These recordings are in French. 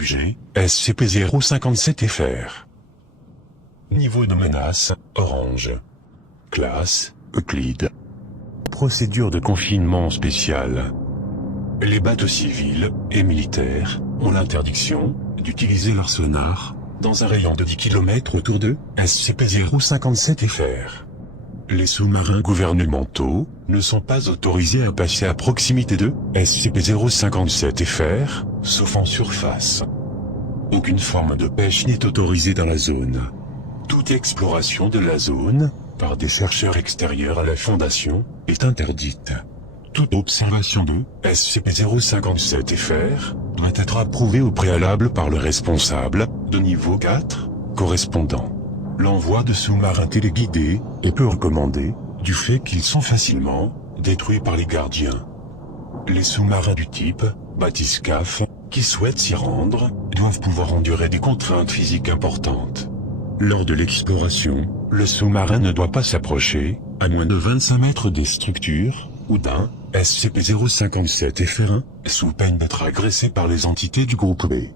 Objet, SCP-057-FR. Niveau de menace, orange. Classe, Euclide. Procédure de confinement spéciale. Les bateaux civils et militaires ont l'interdiction d'utiliser leur sonar dans un rayon de 10 km autour de SCP-057-FR. Les sous-marins gouvernementaux ne sont pas autorisés à passer à proximité de SCP-057-FR, sauf en surface. Aucune forme de pêche n'est autorisée dans la zone. Toute exploration de la zone, par des chercheurs extérieurs à la Fondation, est interdite. Toute observation de SCP-057-FR doit être approuvée au préalable par le responsable de niveau 4 correspondant. L'envoi de sous-marins téléguidés est peu recommandé, du fait qu'ils sont facilement détruits par les gardiens. Les sous-marins du type bathyscaphe, qui souhaitent s'y rendre, doivent pouvoir endurer des contraintes physiques importantes. Lors de l'exploration, le sous-marin ne doit pas s'approcher, à moins de 25 mètres des structures, ou d'un SCP-057-FR1, sous peine d'être agressé par les entités du groupe B.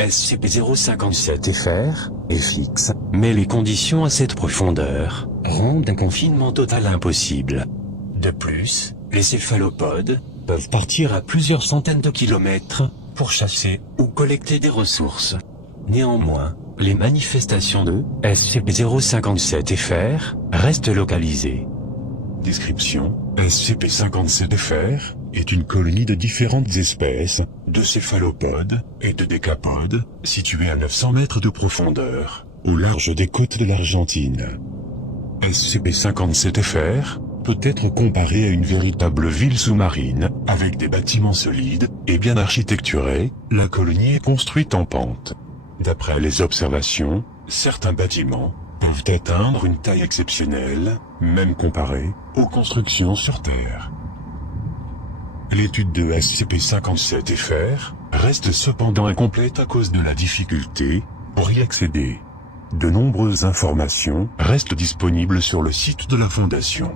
SCP-057-FR est fixe, mais les conditions à cette profondeur rendent un confinement total impossible. De plus, les céphalopodes peuvent partir à plusieurs centaines de kilomètres pour chasser ou collecter des ressources. Néanmoins, les manifestations de SCP-057-FR restent localisées. Description: SCP-57-FR est une colonie de différentes espèces de céphalopodes et de décapodes située à 900 mètres de profondeur, au large des côtes de l'Argentine. SCP-57-FR peut être comparé à une véritable ville sous-marine, avec des bâtiments solides et bien architecturés. La colonie est construite en pente. D'après les observations, certains bâtiments peuvent atteindre une taille exceptionnelle, même comparée aux constructions sur Terre. L'étude de SCP-57-FR reste cependant incomplète à cause de la difficulté pour y accéder. De nombreuses informations restent disponibles sur le site de la Fondation.